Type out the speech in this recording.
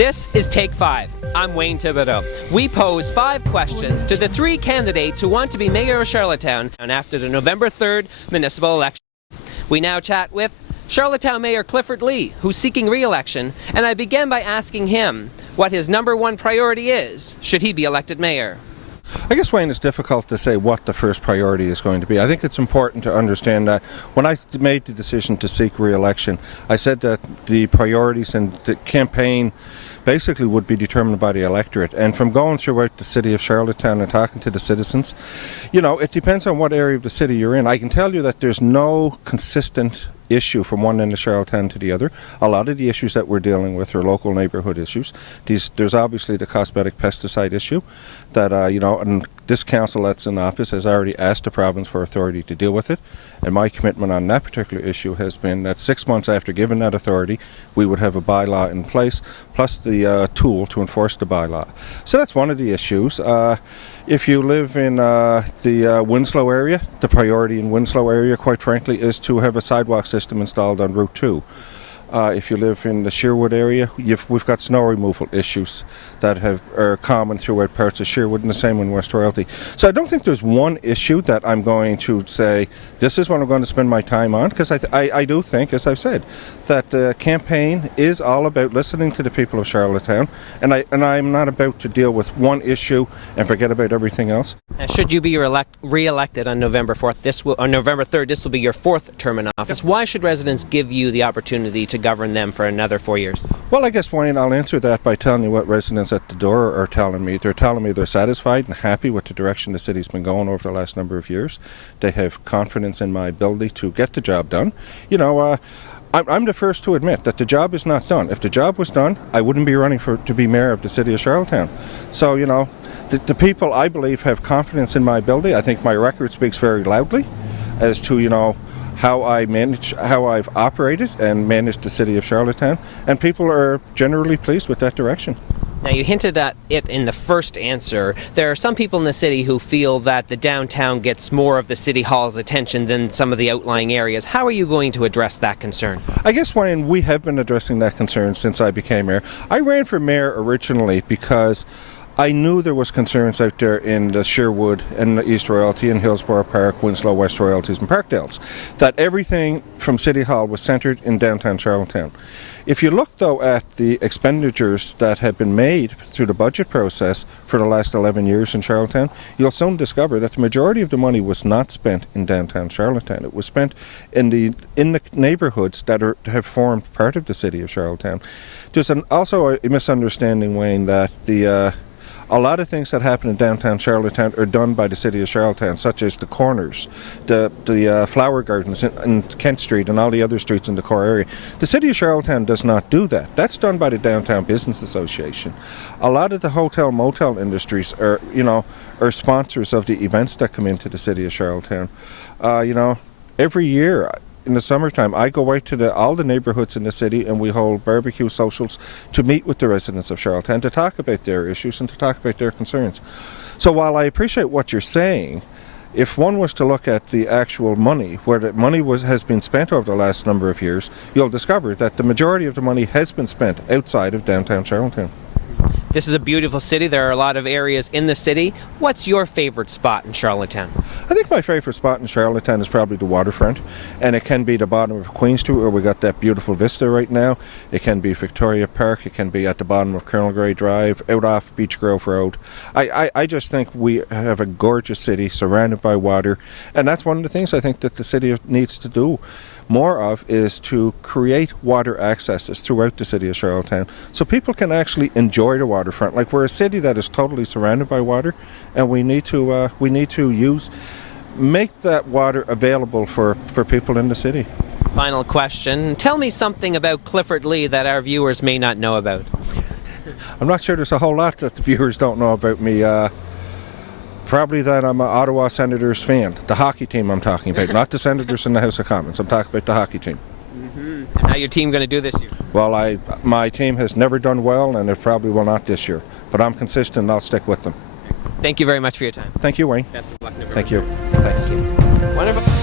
This is Take 5. I'm Wayne Thibodeau. We pose 5 questions to the 3 candidates who want to be mayor of Charlottetown after the November 3rd municipal election. We now chat with Charlottetown Mayor Clifford Lee, who's seeking re-election, and I began by asking him what his number 1 priority is, should he be elected mayor. I guess, Wayne, it's difficult to say what the first priority is going to be. I think it's important to understand that when I made the decision to seek re-election, I said that the priorities and the campaign basically would be determined by the electorate. And from going throughout the city of Charlottetown and talking to the citizens, you know, it depends on what area of the city you're in. I can tell you that there's no consistent issue from one end of Charlottetown to the other. A lot of the issues that we're dealing with are local neighbourhood issues. There's obviously the cosmetic pesticide issue that, and this council that's in office has already asked the province for authority to deal with it. And my commitment on that particular issue has been that 6 months after giving that authority, we would have a bylaw in place, plus the tool to enforce the bylaw. So that's one of the issues. If you live in the Winslow area, the priority in Winslow area, quite frankly, is to have a sidewalk system installed on Route 2. If you live in the Sherwood area, we've got snow removal issues that are common throughout parts of Sherwood, and the same in West Royalty. So I don't think there's one issue that I'm going to say, this is what I'm going to spend my time on, because I do think, as I've said, that the campaign is all about listening to the people of Charlottetown, and I'm not about to deal with one issue and forget about everything else. Should you be re-elected on November 4th, on November 3rd, this will be your 4th term in office. Why should residents give you the opportunity to govern them for another 4 years? Well, I guess, Wayne, I'll answer that by telling you what residents at the door are telling me. They're telling me they're satisfied and happy with the direction the city's been going over the last number of years. They have confidence in my ability to get the job done. You know, I'm the first to admit that the job is not done. If the job was done, I wouldn't be running to be mayor of the city of Charlottetown. So, you know, the people, I believe, have confidence in my ability. I think my record speaks very loudly as to, you know, how I've operated and managed the city of Charlottetown, and people are generally pleased with that direction. Now, you hinted at it in the first answer. There are some people in the city who feel that the downtown gets more of the city hall's attention than some of the outlying areas. How are you going to address that concern? I guess, Wayne, we have been addressing that concern since I became mayor. I ran for mayor originally because I knew there was concerns out there in the Sherwood and the East Royalty and Hillsborough Park, Winslow, West Royalties and Parkdales, that everything from City Hall was centred in downtown Charlottetown. If you look, though, at the expenditures that have been made through the budget process for the last 11 years in Charlottetown, you'll soon discover that the majority of the money was not spent in downtown Charlottetown. It was spent in the neighbourhoods that have formed part of the city of Charlottetown. There's also a misunderstanding, Wayne, that a lot of things that happen in downtown Charlottetown are done by the city of Charlottetown, such as the corners, the flower gardens in Kent Street and all the other streets in the core area. The city of Charlottetown does not do that. That's done by the Downtown Business Association. A lot of the hotel motel industries are sponsors of the events that come into the city of Charlottetown. Every year in the summertime, I go out to all the neighbourhoods in the city, and we hold barbecue socials to meet with the residents of Charlottetown to talk about their issues and to talk about their concerns. So while I appreciate what you're saying, if one was to look at the actual money, where the money has been spent over the last number of years, you'll discover that the majority of the money has been spent outside of downtown Charlottetown. This is a beautiful city. There are a lot of areas in the city. What's your favorite spot in Charlottetown? I think my favorite spot in Charlottetown is probably the waterfront, and it can be the bottom of Queen Street where we got that beautiful vista right now. It can be Victoria Park. It can be at the bottom of Colonel Grey Drive, out off Beach Grove Road. I just think we have a gorgeous city surrounded by water, and that's one of the things I think that the city needs to do more of, is to create water accesses throughout the city of Charlottetown so people can actually enjoy the waterfront. Like, we're a city that is totally surrounded by water, and we need to make that water available for people in the city. Final question. Tell me something about Clifford Lee that our viewers may not know about. I'm not sure there's a whole lot that the viewers don't know about me. Probably that I'm an Ottawa Senators fan. The hockey team I'm talking about, not the Senators in the House of Commons. I'm talking about the hockey team. Mm-hmm. And how your team going to do this year? Well, my team has never done well, and it probably will not this year. But I'm consistent, and I'll stick with them. Excellent. Thank you very much for your time. Thank you, Wayne. Best of luck. Thank you. Thanks. Wonderful.